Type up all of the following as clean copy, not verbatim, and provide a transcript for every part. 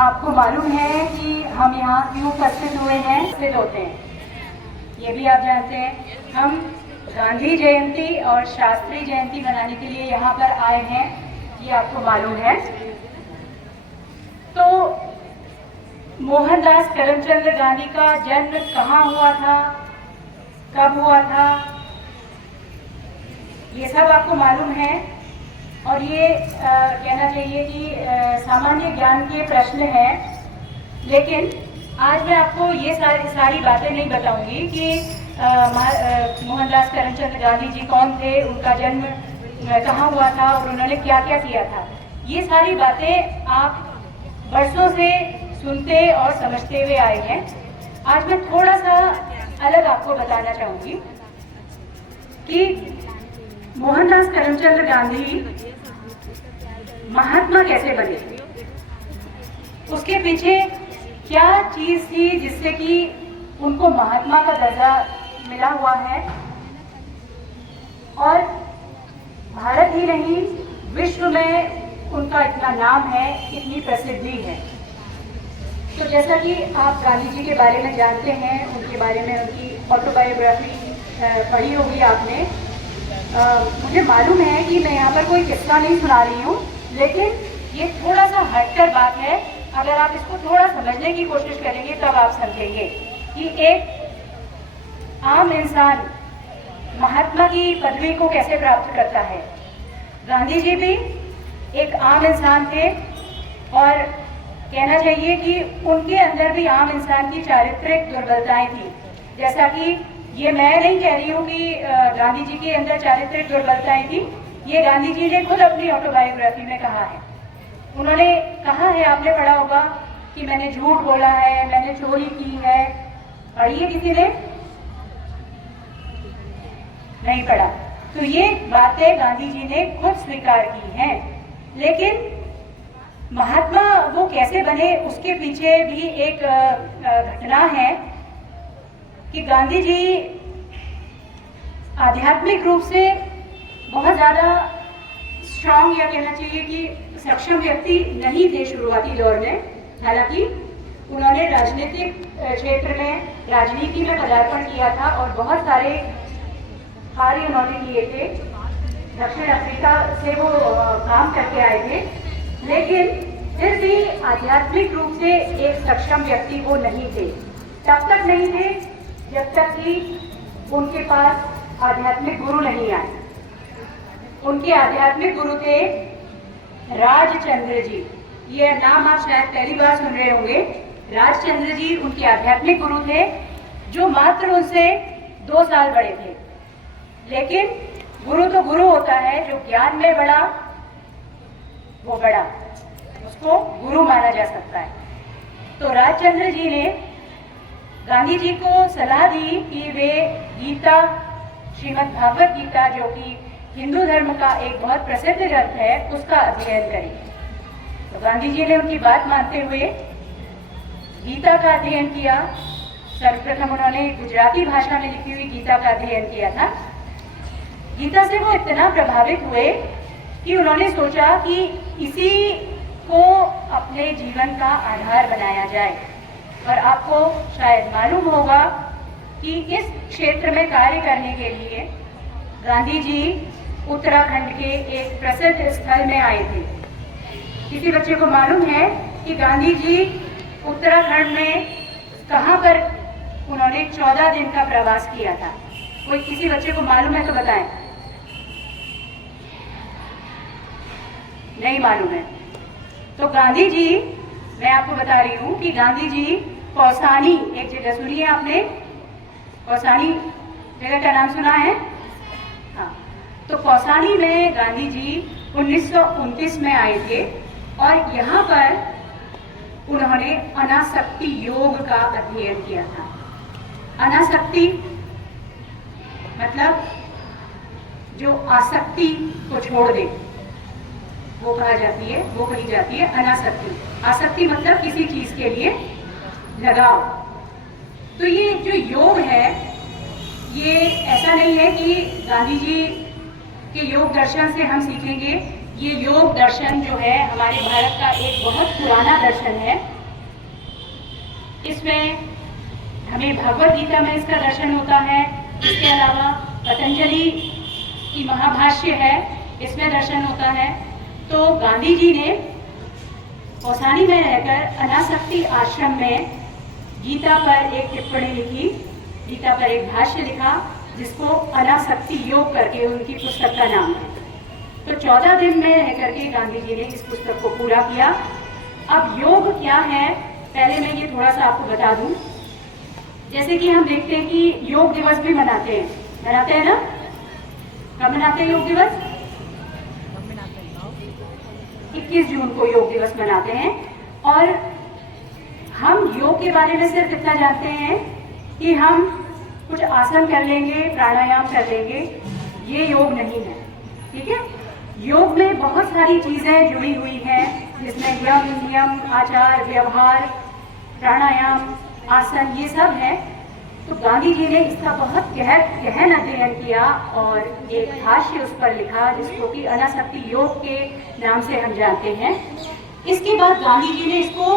आपको मालूम है कि हम यहाँ क्यों उपस्थित हुए हैं, उपस्थित होते हैं ये भी आप जानते हैं। हम गांधी जयंती और शास्त्री जयंती मनाने के लिए यहाँ पर आए हैं, ये आपको मालूम है। तो मोहनदास करमचंद गांधी का जन्म कहाँ हुआ था, कब हुआ था, ये सब आपको मालूम है। और ये कहना चाहिए कि सामान्य ज्ञान के प्रश्न हैं, लेकिन आज मैं आपको ये सारी बातें नहीं बताऊंगी कि मोहनदास करमचंद गांधी जी कौन थे, उनका जन्म कहाँ हुआ था और उन्होंने क्या क्या किया था। ये सारी बातें आप वर्षों से सुनते और समझते हुए आए हैं। आज मैं थोड़ा सा अलग आपको बताना चाहूंगी कि मोहनदास करमचंद गांधी महात्मा कैसे बने, उसके पीछे क्या चीज थी जिससे कि उनको महात्मा का दर्जा मिला हुआ है। और भारत ही नहीं, विश्व में उनका इतना नाम है, इतनी प्रसिद्धि है। तो जैसा कि आप गांधी जी के बारे में जानते हैं, उनके बारे में उनकी ऑटोबायोग्राफी पढ़ी होगी आपने। मुझे मालूम है कि मैं यहाँ पर कोई किस्सा नहीं सुना रही हूँ, लेकिन ये थोड़ा सा हटकर बात है। अगर आप इसको थोड़ा समझने की कोशिश करेंगे तब आप समझेंगे कि एक आम इंसान महात्मा की पदवी को कैसे प्राप्त करता है। गांधी जी भी एक आम इंसान थे और कहना चाहिए कि उनके अंदर भी आम इंसान की चारित्रिक दुर्बलताएं थी। जैसा कि ये मैं नहीं कह रही हूँ कि गांधी जी के अंदर चारित्रिक दुर्बलताएं थी, ये गांधी जी ने खुद अपनी ऑटोबायोग्राफी में कहा है। उन्होंने कहा है, आपने पढ़ा होगा कि मैंने झूठ बोला है, मैंने चोरी की है। पढ़ी है किसी ने? नहीं पढ़ा। तो ये बातें गांधी जी ने खुद स्वीकार की हैं। लेकिन महात्मा वो कैसे बने, उसके पीछे भी एक घटना है कि गांधी जी आध्यात्मिक रूप से बहुत ज़्यादा स्ट्रांग, या कहना चाहिए कि सक्षम व्यक्ति नहीं थे शुरुआती दौर में। हालांकि उन्होंने राजनीतिक क्षेत्र में, राजनीति में पदार्पण किया था और बहुत सारे कार्य उन्होंने किए थे। दक्षिण अफ्रीका से वो काम करके आए थे, लेकिन फिर भी आध्यात्मिक रूप से एक सक्षम व्यक्ति वो नहीं थे। तब तक नहीं थे जब तक कि उनके पास आध्यात्मिक गुरु नहीं आए। उनके आध्यात्मिक गुरु थे राजचंद्र जी। ये नाम आप शायद पहली बार सुन रहे होंगे। राजचंद्र जी उनके आध्यात्मिक गुरु थे, जो मात्र उनसे 2 साल बड़े थे। लेकिन गुरु तो गुरु होता है, जो ज्ञान में बड़ा वो बड़ा, उसको गुरु माना जा सकता है। तो राजचंद्र जी ने गांधी जी को सलाह दी कि वे गीता, श्रीमद् भागवत गीता, जो कि हिंदू धर्म का एक बहुत प्रसिद्ध ग्रंथ है, उसका अध्ययन करें। तो गांधी जी ने उनकी बात मानते हुए गीता का अध्ययन किया। सर्वप्रथम उन्होंने गुजराती भाषा में लिखी हुई गीता का अध्ययन किया था। गीता से वो इतना प्रभावित हुए कि उन्होंने सोचा कि इसी को अपने जीवन का आधार बनाया जाए। और आपको शायद मालूम होगा कि इस क्षेत्र में कार्य करने के लिए गांधी जी उत्तराखंड के एक प्रसिद्ध स्थल में आए थे। किसी बच्चे को मालूम है कि गांधी जी उत्तराखंड में कहाँ पर उन्होंने 14 दिन का प्रवास किया था? कोई किसी बच्चे को मालूम है तो बताएं। नहीं मालूम है तो गांधी जी, मैं आपको बता रही हूँ कि गांधी जी कौसानी, एक जगह सुनी है आपने? कौसानी जगह का नाम सुना है? हाँ, तो कौसानी में गांधी जी 1929 में आए थे और यहाँ पर उन्होंने अनासक्ति योग का अध्ययन किया था। अनासक्ति मतलब जो आसक्ति को छोड़ दे, वो कहा जाती है, वो कही जाती है अनासक्ति। आसक्ति मतलब किसी चीज के लिए लगाव। तो ये जो योग है, ये ऐसा नहीं है कि गांधी जी के योग दर्शन से हम सीखेंगे। ये योग दर्शन जो है हमारे भारत का एक बहुत पुराना दर्शन है। इसमें हमें भगवद गीता में इसका दर्शन होता है। इसके अलावा पतंजलि की महाभाष्य है, इसमें दर्शन होता है। तो गांधी जी ने कौसानी में रहकर अनासक्ति आश्रम में गीता पर एक टिप्पणी लिखी, गीता पर एक भाष्य लिखा, जिसको अनासक्ति योग करके उनकी पुस्तक का नाम है। तो 14 दिन में रह करके गांधी जी ने इस पुस्तक को पूरा किया। अब योग क्या है, पहले मैं ये थोड़ा सा आपको बता दूं। जैसे कि हम देखते हैं कि योग दिवस भी मनाते हैं ना? कब मनाते हैं योग दिवस? 21 जून को योग दिवस मनाते हैं। और हम योग के बारे में सिर्फ इतना जानते हैं कि हम कुछ आसन कर लेंगे, प्राणायाम कर लेंगे, ये योग नहीं है। ठीक है, योग में बहुत सारी चीजें जुड़ी हुई हैं, जिसमें यम, नियम, आचार, व्यवहार, प्राणायाम, आसन, ये सब है। तो गांधी जी ने इसका बहुत गहन अध्ययन किया और एक भाष्य उस पर लिखा, जिसको कि अनासक्ति योग के नाम से हम जानते हैं। इसके बाद गांधी जी ने इसको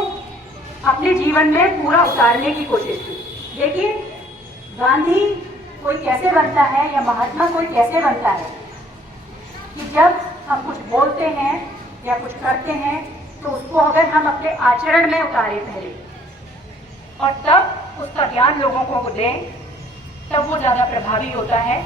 अपने जीवन में पूरा उतारने की कोशिश की। देखिए, गांधी कोई कैसे बनता है या महात्मा कोई कैसे बनता है कि जब हम कुछ बोलते हैं या कुछ करते हैं तो उसको अगर हम अपने आचरण में उतारें पहले और तब उसका ज्ञान लोगों को दें, तब वो ज़्यादा प्रभावी होता है,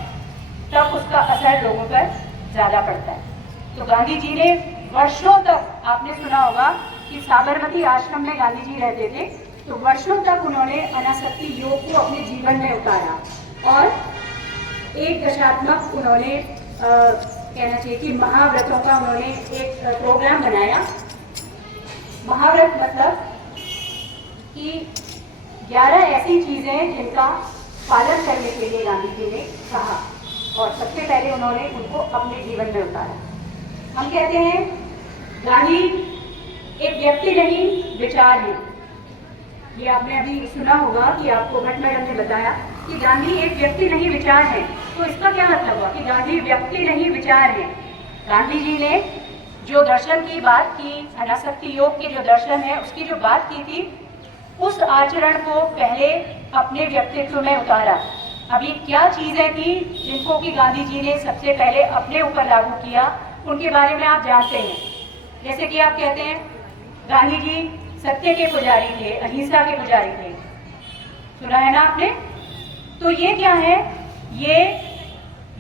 तब उसका असर लोगों पर ज़्यादा पड़ता है। तो गांधी जी ने वर्षों तक, आपने सुना होगा कि साबरमती आश्रम में गांधी जी रहते थे, तो वर्षों तक उन्होंने अनासक्ति योग को अपने जीवन में उतारा और एक दशात्मक उन्होंने कहना चाहिए कि महाव्रतों का उन्होंने एक प्रोग्राम बनाया। महाव्रत मतलब कि 11 ऐसी चीजें जिनका पालन करने के लिए गांधी जी ने कहा और सबसे पहले उन्होंने उनको अपने जीवन में उतारा। हम कहते हैं गांधी एक व्यक्ति नहीं, विचार है। ये आपने अभी सुना होगा कि आपको भट्ट मैडम ने बताया कि गांधी एक व्यक्ति नहीं, विचार है। तो इसका क्या मतलब हुआ कि गांधी व्यक्ति नहीं, विचार है। गांधी जी ने जो दर्शन की बात की, अनासक्ति योग के जो दर्शन है उसकी जो बात की थी, उस आचरण को पहले अपने व्यक्तित्व में उतारा। अभी क्या चीजें थी जिनको कि गांधी जी ने सबसे पहले अपने ऊपर लागू किया, उनके बारे में आप जानते हैं। जैसे कि आप कहते हैं गांधी जी सत्य के पुजारी थे, अहिंसा के पुजारी थे, सुना है ना आपने? तो ये क्या है? ये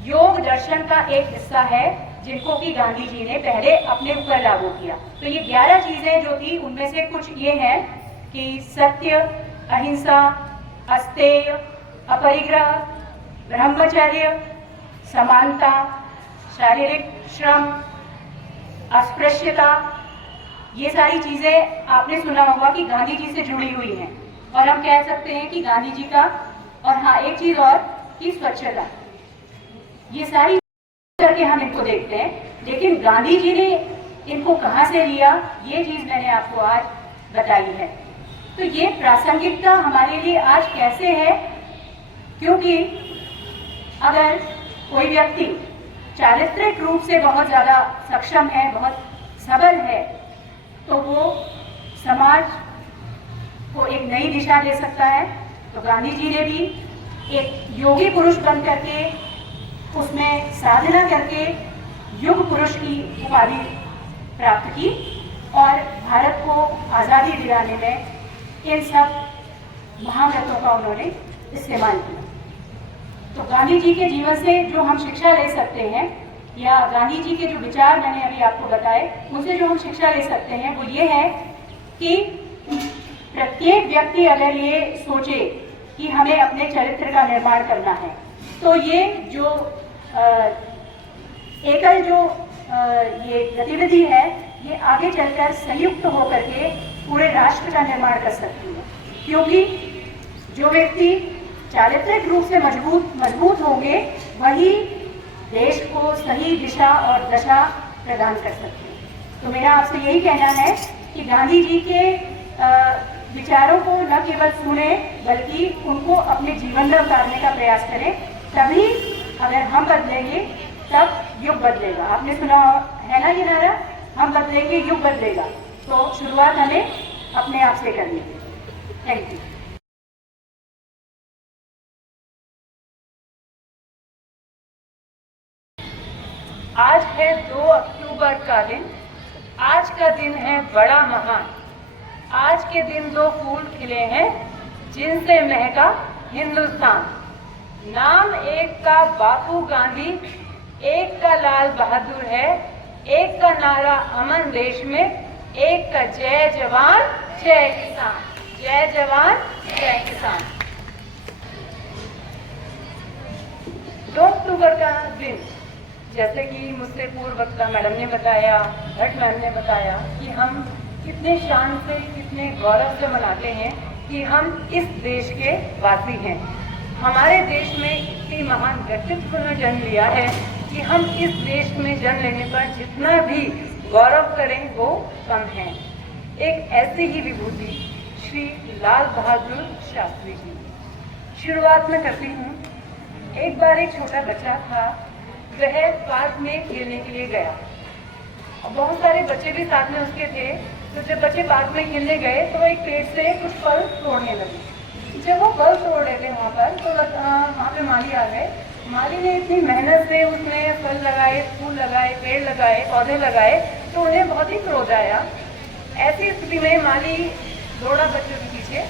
योग दर्शन का एक हिस्सा है जिनको कि गांधी जी ने पहले अपने ऊपर लागू किया। तो ये 11 चीजें जो थी उनमें से कुछ ये हैं कि सत्य, अहिंसा, अस्तेय, अपरिग्रह, ब्रह्मचर्य, समानता, शारीरिक श्रम, अस्पृश्यता, ये सारी चीजें आपने सुना होगा कि गांधी जी से जुड़ी हुई हैं। और हम कह सकते हैं कि गांधी जी का, और हाँ एक चीज और कि स्वच्छता, ये सारी करके हम इनको देखते हैं, लेकिन गांधी जी ने इनको कहाँ से लिया, ये चीज मैंने आपको आज बताई है। तो ये प्रासंगिकता हमारे लिए आज कैसे है, क्योंकि अगर कोई व्यक्ति चारित्रिक रूप से बहुत ज्यादा सक्षम है, बहुत सबल है, तो वो समाज को एक नई दिशा दे सकता है। तो गांधी जी ने भी एक योगी पुरुष बन करके, उसमें साधना करके युग पुरुष की उपाधि प्राप्त की और भारत को आज़ादी दिलाने में इन सब महाव्रतों का उन्होंने इस्तेमाल किया। तो गांधी जी के जीवन से जो हम शिक्षा ले सकते हैं, या गांधी जी के जो विचार मैंने अभी आपको बताए, उनसे जो हम शिक्षा ले सकते हैं वो ये है कि प्रत्येक व्यक्ति अगर ये सोचे कि हमें अपने चरित्र का निर्माण करना है, तो ये जो एकल जो ये गतिविधि है, ये आगे चलकर संयुक्त होकर के पूरे राष्ट्र का निर्माण कर सकती है। क्योंकि जो व्यक्ति चारित्रिक रूप से मजबूत होंगे, वही देश को सही दिशा और दशा प्रदान कर सकते हैं। तो मेरा आपसे यही कहना है कि गांधी जी के विचारों को न केवल सुने, बल्कि उनको अपने जीवन में उतारने का प्रयास करें। तभी अगर हम बदलेंगे, तब युग बदलेगा। आपने सुना है ना ये नारा, हम बदलेंगे युग बदलेगा। तो शुरुआत हमें अपने आप से करनी है। Thank you. आज है 2 अक्टूबर का दिन। आज का दिन है बड़ा महान। आज के दिन 2 फूल खिले हैं जिनसे महका हिंदुस्तान। नाम एक का बापू गांधी, एक का लाल बहादुर है, एक का नारा अमन देश में, एक का जय जवान जय किसान। जय जवान जय किसान। 2 अक्टूबर का दिन, जैसे कि मुझसे पूर्व वक्ता मैडम ने बताया, भट्ट मैम ने बताया कि हम कितने शान से, कितने गौरव से मनाते हैं कि हम इस देश के वासी हैं। हमारे देश में इतनी महान व्यक्तित्व ने जन्म लिया है कि हम इस देश में जन्म लेने पर जितना भी गौरव करें वो कम है। एक ऐसी ही विभूति श्री लाल बहादुर शास्त्री जी। शुरुआत में करती हूँ। एक बार एक छोटा बच्चा था, वह पार्क में खेलने के लिए गया और बहुत सारे बच्चे भी साथ में उसके थे। तो जब बच्चे पार्क में खेलने गए तो एक पेड़ से कुछ फल तोड़ने लगे। जब वो फल तोड़ रहे थे वहाँ पर, तो वहाँ पे माली आ गए। माली ने इतनी मेहनत से उसमें फल लगाए, फूल लगाए, पेड़ लगाए, पौधे लगाए, तो उन्हें बहुत ही क्रोध आया। ऐसी स्थिति में माली दौड़ा बच्चों के पीछे।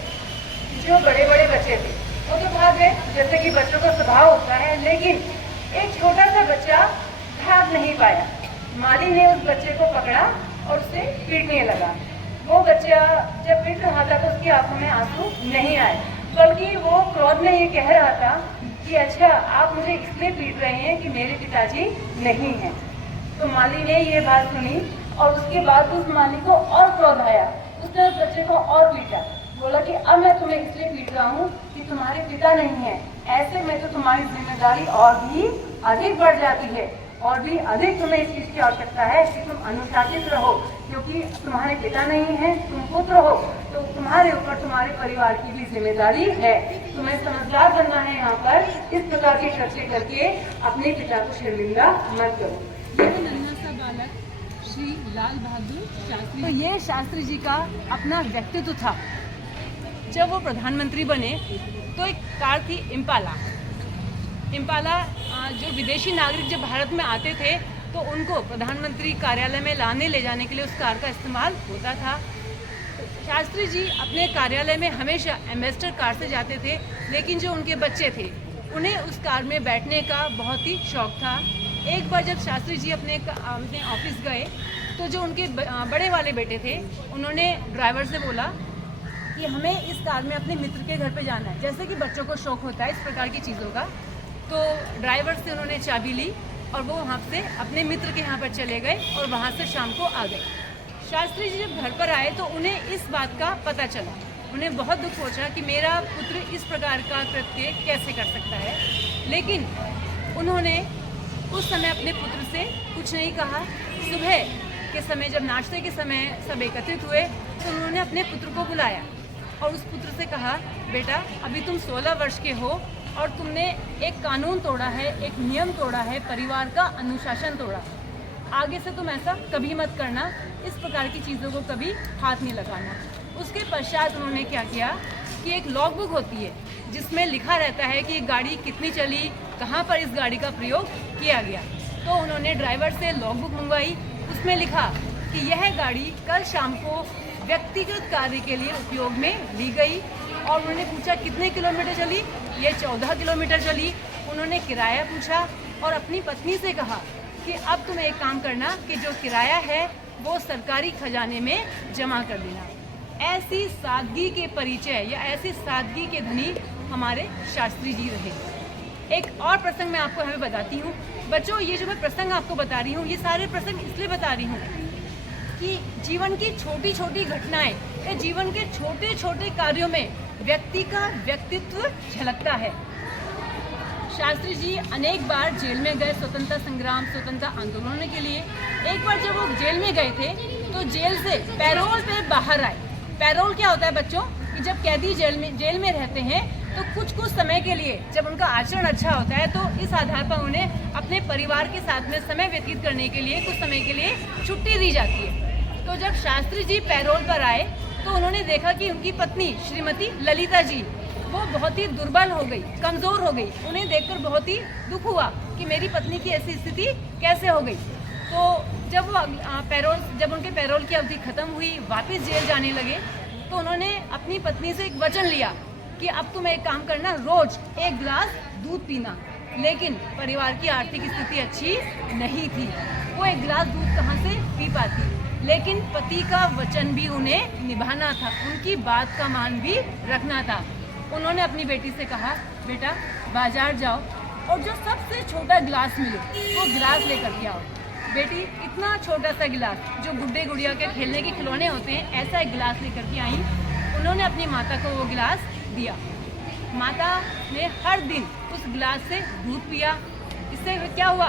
जो बड़े बड़े बच्चे थे वो तो भाग गए, जैसे कि बच्चों का स्वभाव होता है, लेकिन एक छोटा सा बच्चा भाग नहीं पाया। माली ने उस बच्चे को पकड़ा और उसे पीटने लगा। वो बच्चा जब पीट रहा था तो उसकी आंखों में आंसू नहीं आए, बल्कि वो क्रोध में ये कह रहा था कि अच्छा, आप मुझे इसलिए पीट रहे हैं कि मेरे पिताजी नहीं हैं। तो माली ने ये बात सुनी और उसके बाद उस माली को और क्रोध आया। उसने उस बच्चे को और पीटा। बोला कि अब मैं तुम्हें इसलिए पीट रहा हूँ कि तुम्हारे पिता नहीं हैं। ऐसे में तो तुम्हारी जिम्मेदारी और भी अधिक बढ़ जाती है, और भी अधिक तुम्हें इस चीज़ की आवश्यकता है कि तुम अनुशासित रहो, क्योंकि तुम्हारे पिता नहीं हैं, तुम पुत्र हो, तो तुम्हारे ऊपर तुम्हारे परिवार की भी जिम्मेदारी है। तुम्हें समझदार बनना है। यहाँ पर इस प्रकार की चर्चा करके अपने पिता को शर्मिंदा मत करो। ये नन्हा सा बालक श्री लाल बहादुर शास्त्री, तो ये शास्त्री जी का अपना व्यक्तित्व था। जब वो प्रधानमंत्री बने तो एक कार थी इम्पाला। जो विदेशी नागरिक जब भारत में आते थे तो उनको प्रधानमंत्री कार्यालय में लाने ले जाने के लिए उस कार का इस्तेमाल होता था। शास्त्री जी अपने कार्यालय में हमेशा एम्बेसडर कार से जाते थे, लेकिन जो उनके बच्चे थे उन्हें उस कार में बैठने का बहुत ही शौक था। एक बार जब शास्त्री जी अपने ऑफिस गए तो जो उनके बड़े वाले बेटे थे उन्होंने ड्राइवर से बोला कि हमें इस कार में अपने मित्र के घर पे जाना है। जैसे कि बच्चों को शौक होता है इस प्रकार की चीज़ों का, तो ड्राइवर से उन्होंने चाबी ली और वो वहाँ से अपने मित्र के यहाँ पर चले गए और वहाँ से शाम को आ गए। शास्त्री जी जब घर पर आए तो उन्हें इस बात का पता चला। उन्हें बहुत दुख पहुँचा कि मेरा पुत्र इस प्रकार का कृत्य कैसे कर सकता है, लेकिन उन्होंने उस समय अपने पुत्र से कुछ नहीं कहा। सुबह के समय जब नाश्ते के समय सब एकत्रित हुए तो उन्होंने अपने पुत्र को बुलाया और उस पुत्र से कहा, बेटा अभी तुम 16 वर्ष के हो और तुमने एक कानून तोड़ा है, एक नियम तोड़ा है, परिवार का अनुशासन तोड़ा। आगे से तुम ऐसा कभी मत करना, इस प्रकार की चीज़ों को कभी हाथ नहीं लगाना। उसके पश्चात उन्होंने क्या किया कि एक लॉग बुक होती है जिसमें लिखा रहता है कि गाड़ी कितनी चली, कहाँ पर इस गाड़ी का प्रयोग किया गया। तो उन्होंने ड्राइवर से लॉग बुक मंगवाई। उसमें लिखा कि यह गाड़ी कल शाम को व्यक्तिगत कार्य के लिए उपयोग में ली गई। और उन्होंने पूछा कितने किलोमीटर चली, ये 14 किलोमीटर चली। उन्होंने किराया पूछा और अपनी पत्नी से कहा कि अब तुम्हें एक काम करना कि जो किराया है वो सरकारी खजाने में जमा कर देना। ऐसी सादगी के परिचय या ऐसी सादगी के धनी हमारे शास्त्री जी रहे। एक और प्रसंग मैं आपको हमें बताती हूँ। बच्चों, ये जो मैं प्रसंग आपको बता रही हूँ, ये सारे प्रसंग इसलिए बता रही हूँ कि जीवन की छोटी छोटी घटनाएं या जीवन के छोटे छोटे कार्यों में व्यक्ति का व्यक्तित्व झलकता है। शास्त्री जी अनेक बार जेल में गए स्वतंत्रता संग्राम, स्वतंत्रता आंदोलनों के लिए। एक बार जब वो जेल में गए थे तो जेल से पैरोल पे बाहर आए। पैरोल क्या होता है बच्चों, कि जब कैदी जेल में रहते हैं तो कुछ समय के लिए जब उनका आचरण अच्छा होता है तो इस आधार पर उन्हें अपने परिवार के साथ में समय व्यतीत करने के लिए कुछ समय के लिए छुट्टी दी जाती है। तो जब शास्त्री जी पैरोल पर आए तो उन्होंने देखा कि उनकी पत्नी श्रीमती ललिता जी वो बहुत ही दुर्बल हो गई, कमज़ोर हो गई। उन्हें देखकर बहुत ही दुख हुआ कि मेरी पत्नी की ऐसी स्थिति कैसे हो गई। तो जब वो जब उनके पैरोल की अवधि खत्म हुई, वापस जेल जाने लगे, तो उन्होंने अपनी पत्नी से एक वचन लिया कि अब तुम एक काम करना, रोज एक गिलास दूध पीना। लेकिन परिवार की आर्थिक स्थिति अच्छी नहीं थी, वो एक गिलास दूध कहाँ से पी पाती। लेकिन पति का वचन भी उन्हें निभाना था, उनकी बात का मान भी रखना था। उन्होंने अपनी बेटी से कहा, बेटा बाजार जाओ और जो सबसे छोटा गिलास मिले वो गिलास लेकर के आओ। बेटी इतना छोटा सा गिलास जो गुड्डे गुड़िया के खेलने के खिलौने होते हैं, ऐसा एक गिलास लेकर के आई। उन्होंने अपनी माता को वो गिलास दिया। माता ने हर दिन उस गिलास से दूध पिया। इससे क्या हुआ,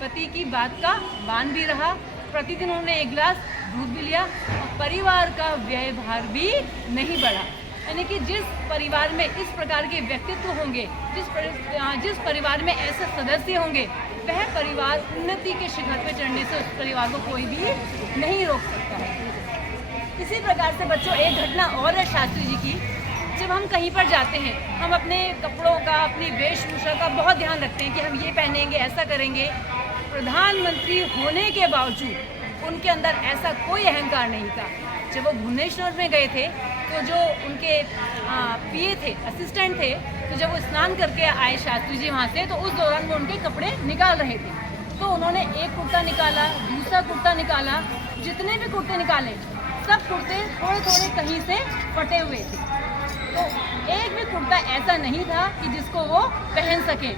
पति की बात का मान भी रहा। प्रतिदिन उन्होंने एक गिलास दूध भी लिया और परिवार का व्यय भार भी नहीं बढ़ा। यानी कि जिस परिवार में इस प्रकार के व्यक्तित्व होंगे, जिस परिवार में ऐसे सदस्य होंगे, वह परिवार उन्नति के शिखर पर चढ़ने से उस परिवार को कोई भी नहीं रोक सकता है। इसी प्रकार से बच्चों एक घटना और है शास्त्री जी की। जब हम कहीं पर जाते हैं, हम अपने कपड़ों का, अपनी वेशभूषा का बहुत ध्यान रखते हैं कि हम ये पहनेंगे, ऐसा करेंगे। प्रधानमंत्री होने के बावजूद उनके अंदर ऐसा कोई अहंकार नहीं था। जब वो भुवनेश्वर में गए थे तो जो उनके पीए थे, असिस्टेंट थे, तो जब वो स्नान करके आए शास्त्री जी वहाँ से, तो उस दौरान वो उनके कपड़े निकाल रहे थे। तो उन्होंने एक कुर्ता निकाला, दूसरा कुर्ता निकाला, जितने भी कुर्ते निकाले सब कुर्ते थोड़े थोड़े कहीं से फटे हुए थे। तो एक भी कुर्ता ऐसा नहीं था कि जिसको वो पहन सके।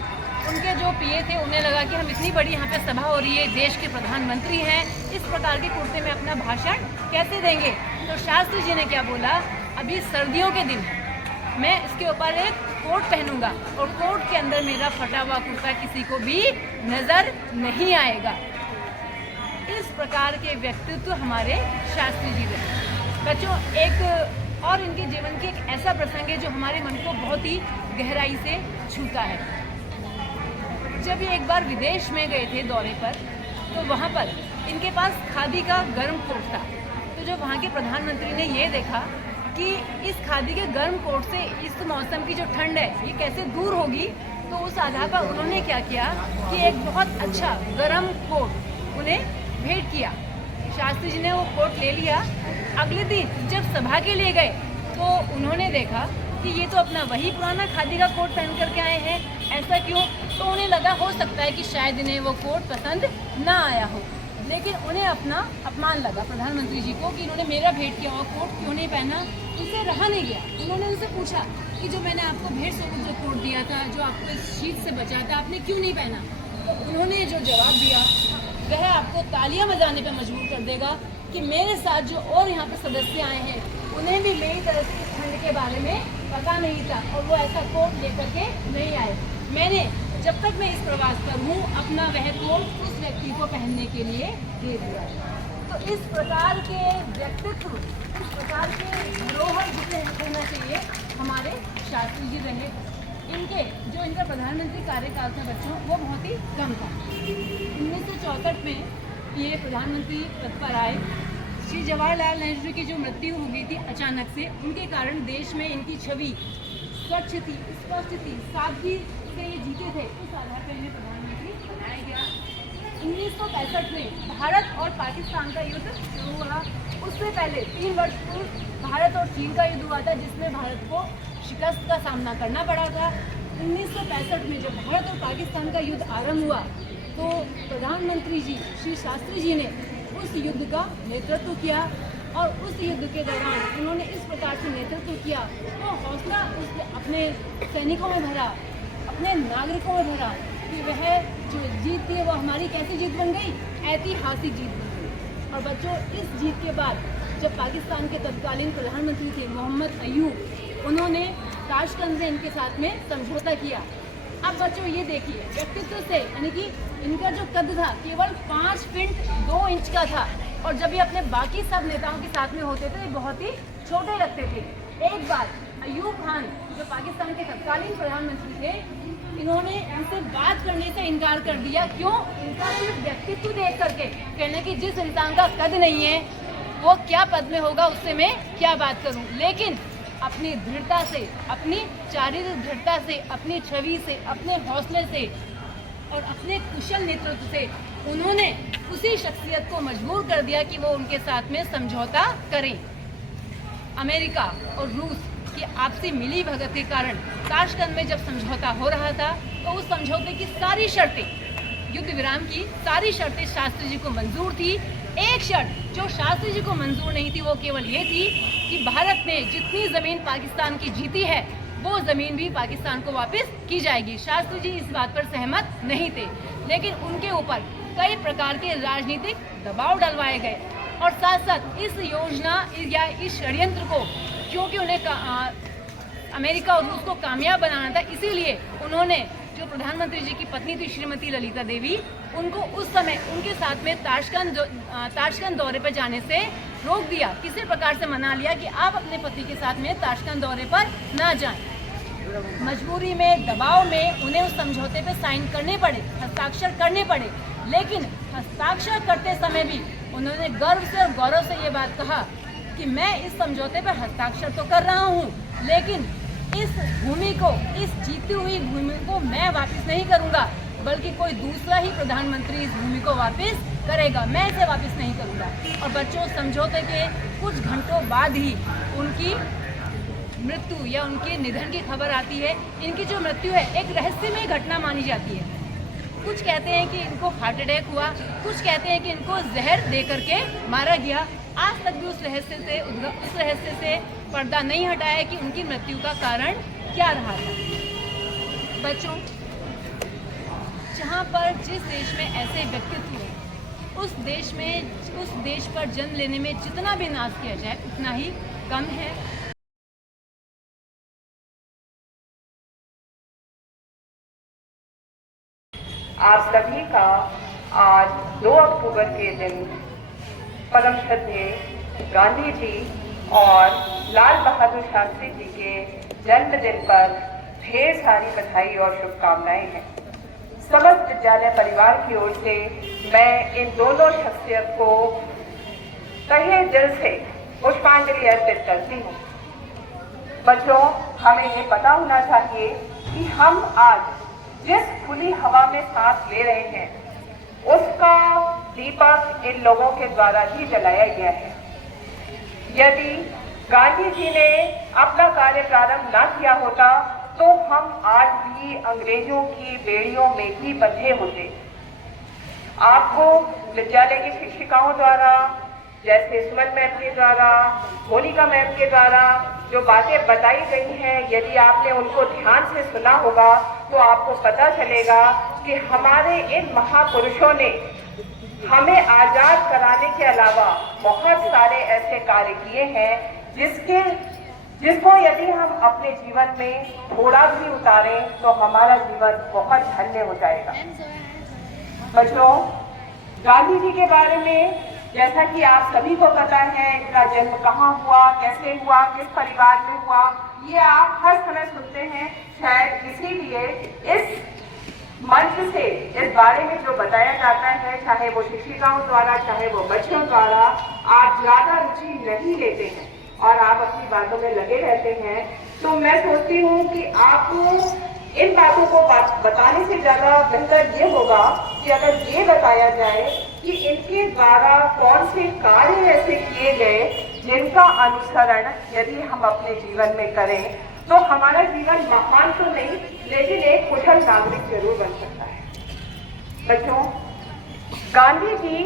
उनके जो पीए थे उन्हें लगा कि हम इतनी बड़ी यहाँ पे सभा हो रही है, देश के प्रधानमंत्री हैं, इस प्रकार के कुर्ते में अपना भाषण कैसे देंगे। तो शास्त्री जी ने क्या बोला, अभी सर्दियों के दिन मैं इसके ऊपर एक कोट पहनूंगा और कोट के अंदर मेरा फटा हुआ कुर्ता किसी को भी नजर नहीं आएगा। इस प्रकार के व्यक्तित्व हमारे शास्त्री जी रहे। बच्चों एक और इनके जीवन की एक ऐसा प्रसंग है जो हमारे मन को बहुत ही गहराई से छूता है। जब ये एक बार विदेश में गए थे दौरे पर, तो वहाँ पर इनके पास खादी का गर्म कोट था। तो जब वहाँ के प्रधानमंत्री ने ये देखा कि इस खादी के गर्म कोट से इस मौसम की जो ठंड है ये कैसे दूर होगी, तो उस आधार पर उन्होंने क्या किया कि एक बहुत अच्छा गर्म कोट उन्हें भेंट किया। शास्त्री जी ने वो कोट ले लिया। अगले दिन जब सभा के लिए गए तो उन्होंने देखा कि ये तो अपना वही पुराना खादी का कोट पहन करके आए हैं, ऐसा क्यों। तो उन्हें लगा हो सकता है कि शायद इन्हें वो कोट पसंद ना आया हो, लेकिन उन्हें अपना अपमान लगा प्रधानमंत्री जी को कि इन्होंने मेरा भेंट किया हुआ कोट क्यों नहीं पहना। उनसे रहा नहीं गया। उन्होंने उनसे पूछा कि जो मैंने आपको भेंट स्वरूप जो कोट दिया था, जो आपको इस शीत से बचा था, आपने क्यों नहीं पहना। तो उन्होंने जो जवाब दिया वह आपको तालियां बजाने पर मजबूर कर देगा कि मेरे साथ जो और यहाँ पे सदस्य आए हैं उन्हें भी मेरी तरह से ठंड के बारे में पता नहीं था और वो ऐसा कोट लेकर के नहीं आए। मैंने जब तक मैं इस प्रवास पर हूँ अपना वह कोट उस व्यक्ति को पहनने के लिए दे दिया। तो इस प्रकार के व्यक्तित्व, इस प्रकार के धरोहर जिसे होना चाहिए हमारे शास्त्री जी रहे। इनका प्रधानमंत्री कार्यकाल था बच्चों, वो बहुत ही कम था। 1964 में ये प्रधानमंत्री पद पर आए। श्री जवाहरलाल नेहरू की जो मृत्यु हो गई थी अचानक से, उनके कारण देश में इनकी छवि स्वच्छ थी, स्पष्ट थी, सादगी से ये जीते थे। उस आधार पर इन्हें प्रधानमंत्री बनाया गया। 1965 में भारत और पाकिस्तान का युद्ध शुरू हुआ। उससे पहले 3 वर्ष पूर्व भारत और चीन का युद्ध हुआ था, जिसमें भारत को शिकस्त का सामना करना पड़ा था। 1965 में जब भारत और पाकिस्तान का युद्ध आरंभ हुआ तो प्रधानमंत्री जी श्री शास्त्री जी ने उस युद्ध का नेतृत्व किया और उस युद्ध के दौरान उन्होंने इस प्रकार से नेतृत्व किया तो हौसला अपने सैनिकों में भरा, अपने नागरिकों में भरा कि वह जो जीत थी वो हमारी कैसी जीत बन गई, ऐतिहासिक जीत बन गई। और बच्चों इस जीत के बाद जब पाकिस्तान के तत्कालीन प्रधानमंत्री थे मोहम्मद अयूब, उन्होंने ताशकंद से इनके साथ में समझौता किया। अब बच्चों ये देखिए व्यक्तित्व से, यानी कि इनका जो कद था केवल 5 फीट 2 इंच का था और जब ये अपने बाकी सब नेताओं के साथ में होते थे बहुत ही छोटे लगते थे। एक बार अयूब खान जो पाकिस्तान के तत्कालीन प्रधानमंत्री थे, इन्होंने इनसे बात करने से इनकार कर दिया। क्यों? इनका सिर्फ व्यक्तित्व देख करके, कहने कि जिस इंसान का कद नहीं है वो क्या पद में होगा, उससे मैं क्या बात करूं। लेकिन अपनी दृढ़ता से, अपनी शारीरिक दृढ़ता से, अपनी छवि से, अपने हौसले से और अपने कुशल नेतृत्व से उन्होंने उसी शख्सियत को मजबूर कर दिया कि वो उनके साथ में समझौता करें। अमेरिका और रूस की आपसी मिली भगत के कारण ताशकंद में जब समझौता हो रहा था तो उस समझौते की सारी शर्तें, युद्ध विराम की सारी शर्तें शास्त्री जी को मंजूर थी। एक शर्त जो शास्त्री जी को मंजूर नहीं थी वो केवल ये थी कि भारत ने जितनी ज़मीन पाकिस्तान की जीती है वो ज़मीन भी पाकिस्तान को वापस की जाएगी। शास्त्री जी इस बात पर सहमत नहीं थे, लेकिन उनके ऊपर कई प्रकार के राजनीतिक दबाव डलवाए गए और साथ साथ इस योजना या इस षड्यंत्र को, क्योंकि उन्हें अमेरिका और रूस को कामयाब बनाना था, इसीलिए उन्होंने जो प्रधानमंत्री जी की पत्नी थी श्रीमती ललिता देवी, उनको उस समय उनके साथ में ताशकंद दौरे पर जाने से रोक दिया। किसी प्रकार से मना लिया कि आप अपने पति के साथ में ताशकंद दौरे पर ना जाएं। मजबूरी में, दबाव में उन्हें उस समझौते पे साइन करने पड़े, हस्ताक्षर करने पड़े। लेकिन हस्ताक्षर करते समय भी उन्होंने गर्व से और गौरव से ये बात कहा कि मैं इस समझौते पर हस्ताक्षर तो कर रहा हूँ, लेकिन इस भूमि को, इस जीती हुई भूमि को मैं वापस नहीं करूँगा, बल्कि कोई दूसरा ही प्रधानमंत्री इस भूमि को वापस करेगा, मैं इसे वापस नहीं करूँगा। और बच्चों, समझौते के कुछ घंटों बाद ही उनकी मृत्यु या उनके निधन की खबर आती है। इनकी जो मृत्यु है एक रहस्यमय घटना मानी जाती है। कुछ कहते हैं कि इनको हार्ट अटैक हुआ, कुछ कहते हैं कि इनको जहर दे करके मारा गया। आज तक भी उस रहस्य से पर्दा नहीं हटाया कि उनकी मृत्यु का कारण क्या रहा था। बच्चों, जहाँ पर जिस देश में ऐसे व्यक्तित्व हैं, उस देश पर जन्म लेने में जितना भी नाज किया जाए उतना ही कम है। आप सभी का आज 2 अक्टूबर के दिन परम श्रद्धेय गांधी जी और लाल बहादुर शास्त्री जी के जन्मदिन पर ढेर सारी बधाई और शुभकामनाएं हैं। समस्त विद्यालय परिवार की ओर से मैं इन दोनों शख्सियत को तहे दिल से पुष्पांजलि अर्पित करती हूँ। बच्चों, हमें ये पता होना चाहिए कि हम आज जिस खुली हवा में सांस ले रहे हैं उसका दीपक इन लोगों के द्वारा ही जलाया गया है। यदि गांधी जी ने अपना कार्य प्रारंभ न किया होता तो हम आज भी अंग्रेजों की बेड़ियों में ही बंधे होते। आपको विद्यालय की शिक्षिकाओं द्वारा, जैसे सुमन मैम के द्वारा, मोनिका मैम के द्वारा जो बातें बताई गई हैं, यदि आपने उनको ध्यान से सुना होगा तो आपको पता चलेगा कि हमारे इन महापुरुषों ने हमें आजाद कराने के अलावा बहुत सारे ऐसे कार्य किए हैं जिसको यदि हम अपने जीवन में थोड़ा भी उतारें तो हमारा जीवन बहुत धन्य हो जाएगा। बच्चों, गांधी जी के बारे में जैसा कि आप सभी को पता है, इनका जन्म कहाँ हुआ, कैसे हुआ, किस परिवार में हुआ, ये आप हर समय सुनते हैं। शायद इसीलिए इस मंच से इस बारे में जो बताया जाता है, चाहे वो शिक्षिकाओं द्वारा, चाहे वो बच्चों द्वारा, आप ज्यादा रुचि नहीं लेते हैं और आप अपनी बातों में लगे रहते हैं। तो मैं सोचती हूँ कि आप इन बातों को बताने से ज्यादा बेहतर ये होगा कि अगर ये बताया जाए कि इनके द्वारा कौन से कार्य ऐसे किए गए जिनका अनुसरण यदि हम अपने जीवन में करें तो हमारा जीवन महान तो नहीं लेकिन एक कुशल नागरिक जरूर बन सकता है। बच्चों, गांधी जी,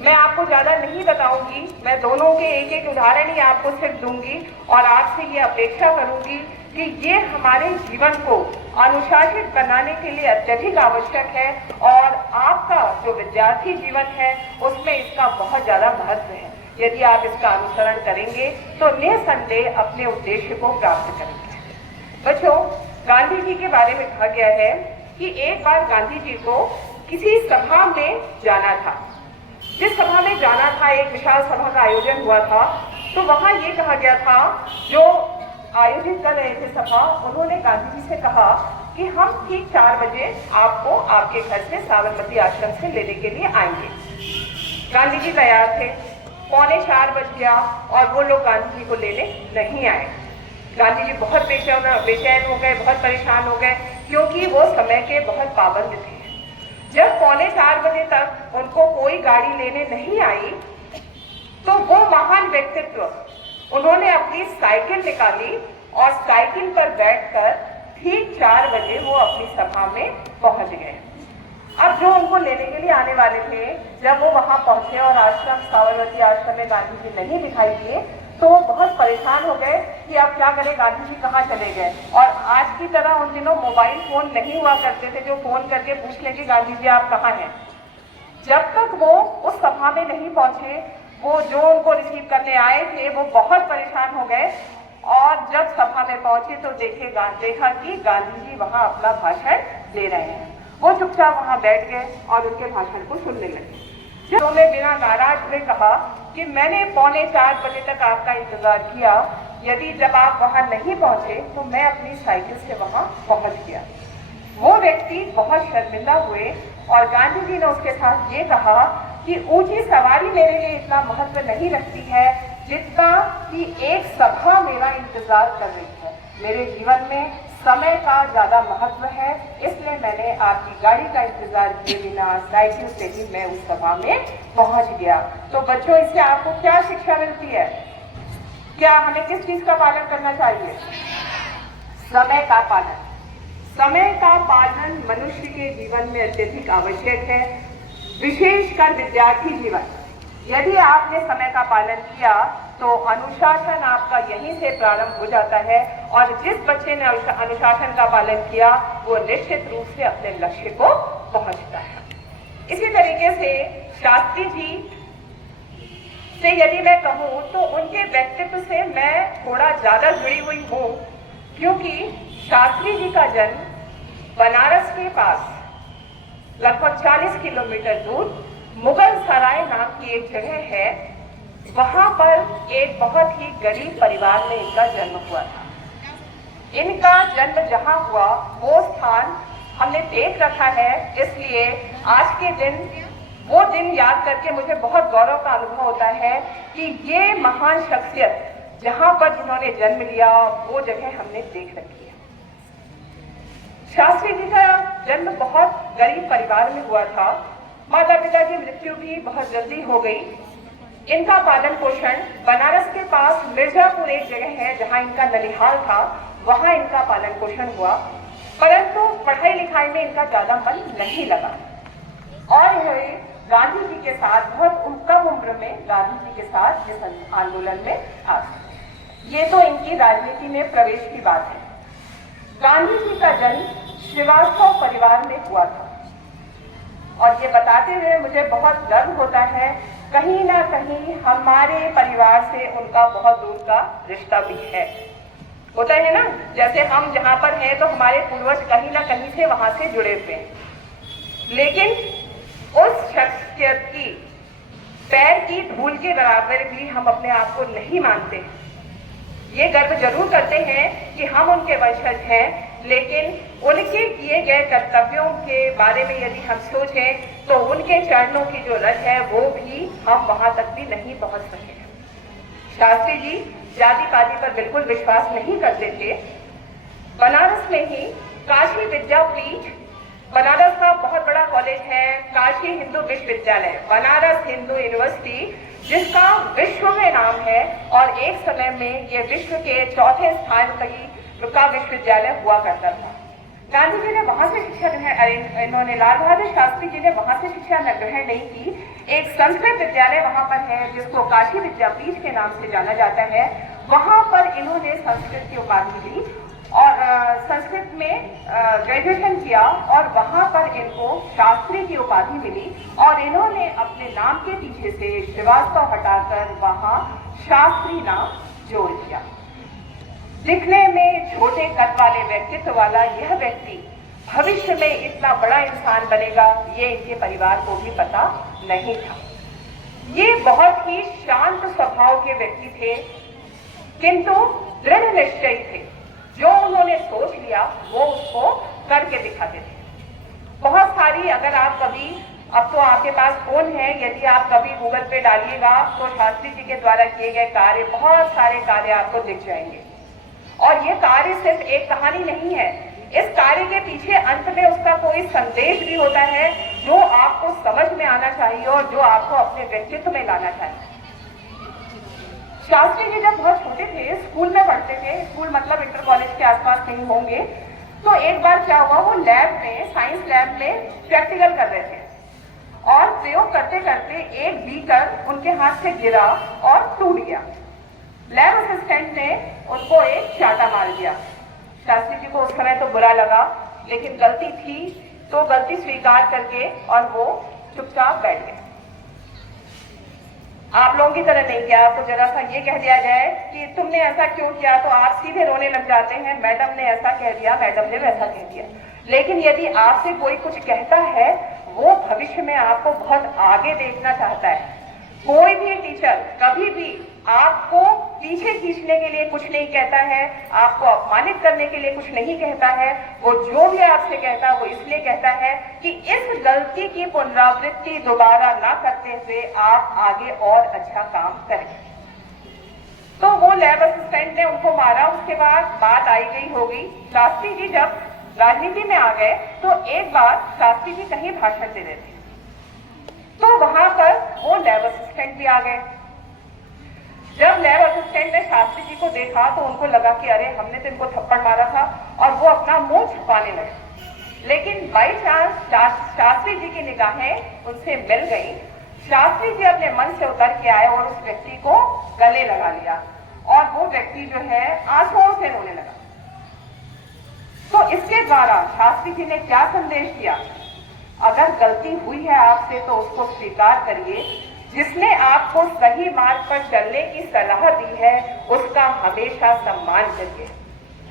मैं आपको ज्यादा नहीं बताऊंगी, मैं दोनों के एक एक उदाहरण ही आपको सिर्फ दूंगी और आपसे ये अपेक्षा करूंगी कि ये हमारे जीवन को अनुशासित बनाने के लिए अत्यधिक आवश्यक है और आपका जो विद्यार्थी जीवन है उसमें इसका बहुत ज्यादा महत्व है। यदि आप इसका अनुसरण करेंगे तो निसंदेह अपने उद्देश्य को प्राप्त करेंगे। बच्चों, गांधी जी के बारे में कहा गया है कि एक बार गांधी जी को किसी सभा में जाना था। जिस सभा में जाना था, एक विशाल सभा का आयोजन हुआ था, तो वहां ये कहा गया था, जो आयोजित कर रहे थे सभा, उन्होंने गांधी जी से कहा कि हम ठीक 4 बजे आपको आपके घर से साबरमती आश्रम से लेने के लिए आएंगे। गांधी जी तैयार थे, 3:45 बज गया और वो लोग गांधी जी को लेने नहीं आए। गांधी जी बहुत बेचैन हो गए, बहुत परेशान हो गए, क्योंकि वो समय के बहुत पाबंद थे। जब 3:45 बजे तक उनको कोई गाड़ी लेने नहीं आई तो वो महान व्यक्तित्व उन्होंने अपनी साइकिल निकाली और साइकिल पर बैठकर ठीक 4 बजे वो अपनी सभा में पहुंच गए। अब जो उनको लेने के लिए आने वाले थे, जब वो वहां पहुंचे और आश्रम साबरमती आश्रम में गांधी जी नहीं दिखाई दिए तो वो बहुत परेशान हो गए कि अब क्या करें, गांधी जी कहाँ चले गए। और आज की तरह उन दिनों मोबाइल फोन नहीं हुआ करते थे जो फोन करके पूछ लेंगे गांधी जी आप कहाँ हैं। जब तक वो उस सभा में नहीं पहुंचे, वो जो उनको रिसीव करने आए थे वो बहुत परेशान हो गए और जब सभा में पहुंचे तो देखा कि गांधी जी वहां अपना भाषण दे रहे हैं। वो चुपचाप वहां बैठ गए और उनके भाषण को सुनने लगे। जब उन्होंने बिना नाराज हुए कहा कि मैंने 3:45 बजे तक आपका इंतजार किया, यदि जब आप वहां नहीं पहुंचे तो मैं अपनी साइकिल से वहां पहुंच गया। वो व्यक्ति बहुत शर्मिंदा हुए और गांधी जी ने उसके साथ ये कहा कि ऊंची सवारी मेरे लिए इतना महत्व नहीं रखती है जितना कि एक सभा मेरा इंतजार कर रही है। मेरे जीवन में समय का ज्यादा महत्व है, इसलिए मैंने आपकी गाड़ी का इंतजार किए बिना साइकिल से ही मैं उस सभा में पहुंच गया। तो बच्चों, इससे आपको क्या शिक्षा मिलती है? क्या हमें किस चीज का पालन करना चाहिए? समय का पालन। समय का पालन मनुष्य के जीवन में अत्यधिक आवश्यक है, विशेषकर विद्यार्थी जीवन। यदि आपने समय का पालन किया तो अनुशासन आपका यहीं से प्रारंभ हो जाता है और जिस बच्चे ने अनुशासन का पालन किया वो निश्चित रूप से अपने लक्ष्य को पहुंचता है। इसी तरीके से शास्त्री जी से यदि मैं कहूं तो उनके व्यक्तित्व से मैं थोड़ा ज्यादा जुड़ी हुई हूं, क्योंकि शास्त्री जी का जन्म बनारस के पास लगभग 40 किलोमीटर दूर मुगल सराय नाम की एक जगह है, वहां पर एक बहुत ही गरीब परिवार में इनका जन्म हुआ था। इनका जन्म जहां हुआ वो स्थान हमने देख रखा है, इसलिए आज के दिन वो दिन याद करके मुझे बहुत गौरव का अनुभव होता है कि ये महान शख्सियत जहां पर जिन्होंने जन्म लिया वो जगह हमने देख रखी है। शास्त्री जी का जन्म बहुत गरीब परिवार में हुआ था। माता पिता की मृत्यु भी बहुत जल्दी हो गई। इनका पालन पोषण बनारस के पास मिर्जापुर एक जगह है जहां इनका ननिहाल था, वहां इनका पालन पोषण हुआ, परंतु पढ़ाई लिखाई में इनका ज्यादा मन नहीं लगा और ये गांधी जी के साथ बहुत कम उम्र में गांधी जी के साथ इस आंदोलन में आ गए। ये तो इनकी राजनीति में प्रवेश की बात है। गांधी जी का जन्म श्रीवास्तव परिवार में हुआ था और ये बताते हुए मुझे बहुत गर्व होता है, कहीं ना कहीं हमारे परिवार से उनका बहुत दूर का रिश्ता भी है। होता है ना, जैसे हम जहां पर हैं तो हमारे पूर्वज कहीं ना कहीं से वहां से जुड़े हुए हैं, लेकिन उस शख्सियत की पैर की धूल के बराबर भी हम अपने आप को नहीं मानते। ये गर्व जरूर करते हैं कि हम उनके वंशज हैं, लेकिन उनके किए गए कर्तव्यों के बारे में यदि हम सोचें तो उनके चरणों की जो रज है वो भी हम वहां तक भी नहीं पहुंच सके। शास्त्री जी जाति पाति पर बिल्कुल विश्वास नहीं करते थे। बनारस में ही काशी विद्यापीठ, बनारस का बहुत बड़ा कॉलेज है काशी हिंदू विश्वविद्यालय, बनारस हिंदू यूनिवर्सिटी, जिसका विश्व में नाम है और एक समय में ये विश्व के 4थे स्थान का विश्वविद्यालय हुआ करता था। गांधी जी ने वहां से शिक्षा ग्रहण, इन्होंने लाल बहादुर शास्त्री जी ने वहां से शिक्षा ग्रहण नहीं की। एक संस्कृत विद्यालय वहां पर है जिसको काशी विद्यापीठ के नाम से जाना जाता है। वहां पर इन्होंने संस्कृत की उपाधि ली और संस्कृत में ग्रेजुएशन किया और वहां पर इनको शास्त्री की उपाधि मिली और इन्होंने अपने नाम के पीछे से श्रीवास्तव हटाकर वहां शास्त्री नाम जोड़ दिया। दिखने में छोटे कद वाले व्यक्तित्व वाला यह व्यक्ति भविष्य में इतना बड़ा इंसान बनेगा ये इनके परिवार को भी पता नहीं था। ये बहुत ही शांत स्वभाव के व्यक्ति थे। किंतु दृढ़ निश्चयी थे। जो उन्होंने सोच लिया वो उसको करके दिखाते थे। बहुत सारी, अगर आप कभी, अब तो आपके पास फोन है, यदि आप कभी गूगल पे डालिएगा तो शास्त्री जी के द्वारा किए गए कार्य, बहुत सारे कार्य आपको दिख जाएंगे। और ये कार्य सिर्फ एक कहानी नहीं है, इस कार्य के पीछे अंत में उसका कोई संदेश भी होता है जो आपको समझ में आना चाहिए और जो आपको अपने व्यक्तित्व में लाना चाहिए। शास्त्री जी जब बहुत छोटे थे, स्कूल में पढ़ते थे, स्कूल मतलब इंटर कॉलेज के आसपास कहीं होंगे, तो एक बार क्या हुआ, वो लैब में, साइंस लैब में प्रैक्टिकल कर रहे थे और प्रयोग करते करते एक बीकर उनके हाथ से गिरा और टूट गया। लैब असिस्टेंट ने उनको एक चाटा मार दिया। शास्त्री जी को उस समय तो बुरा लगा, लेकिन गलती थी तो गलती स्वीकार करके और वो चुपचाप बैठ गए। आप लोगों की तरह नहीं किया। आपको जरा सा ये कह दिया जाए कि तुमने ऐसा क्यों किया तो आप सीधे रोने लग जाते हैं, मैडम ने ऐसा कह दिया, मैडम ने वैसा कह दिया। लेकिन यदि आपसे कोई कुछ कहता है, वो भविष्य में आपको बहुत आगे देखना चाहता है। कोई भी टीचर कभी भी आपको पीछे खींचने के लिए कुछ नहीं कहता है, आपको अपमानित करने के लिए कुछ नहीं कहता है। वो जो भी आपसे कहता है वो इसलिए कहता है कि इस गलती की पुनरावृत्ति दोबारा ना करते हुए आप आगे और अच्छा काम करें। तो वो लैब असिस्टेंट ने उनको मारा। उसके बाद बात आई गई होगी। शास्त्री जी जब राजनीति में आ गए तो एक बार शास्त्री जी कहीं भाषण दे रहे थे, तो वहां पर वो लैब असिस्टेंट भी आ गए। जब लैब असिस्टेंट ने शास्त्री जी को देखा तो उनको लगा कि अरे हमने तो इनको थप्पड़ मारा था, और वो अपना मुंह छुपाने लगे। लेकिन बाई चांस शास्त्री जी की निगाहें उनसे मिल गई। शास्त्री जी अपने मन से उतर के आए और उस व्यक्ति को गले लगा लिया, और वो व्यक्ति जो है आंसुओं से रोने लगा। तो इसके द्वारा शास्त्री जी ने क्या संदेश दिया? अगर गलती हुई है आपसे तो उसको स्वीकार करिए। जिसने आपको सही मार्ग पर चलने की सलाह दी है उसका हमेशा सम्मान करिए।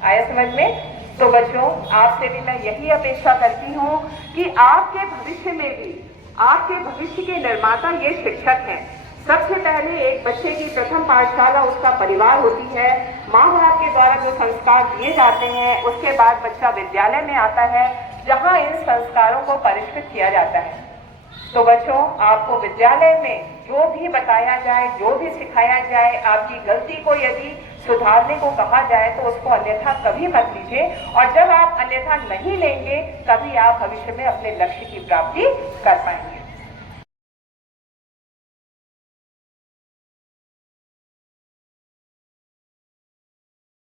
आया समझ में? तो बच्चों, आपसे भी मैं यही अपेक्षा करती हूँ कि आपके भविष्य में भी, आपके भविष्य के निर्माता ये शिक्षक हैं। सबसे पहले एक बच्चे की प्रथम पाठशाला उसका परिवार होती है। माँ बाप के द्वारा जो संस्कार दिए जाते हैं, उसके बाद बच्चा विद्यालय में आता है जहाँ इन संस्कारों को परिष्कृत किया जाता है। तो बच्चों, आपको विद्यालय में जो भी बताया जाए, जो भी सिखाया जाए, आपकी गलती को यदि सुधारने को कहा जाए तो उसको अन्यथा कभी मत लीजिए। और जब आप अन्यथा नहीं लेंगे, तभी आप भविष्य में अपने लक्ष्य की प्राप्ति कर पाएंगे।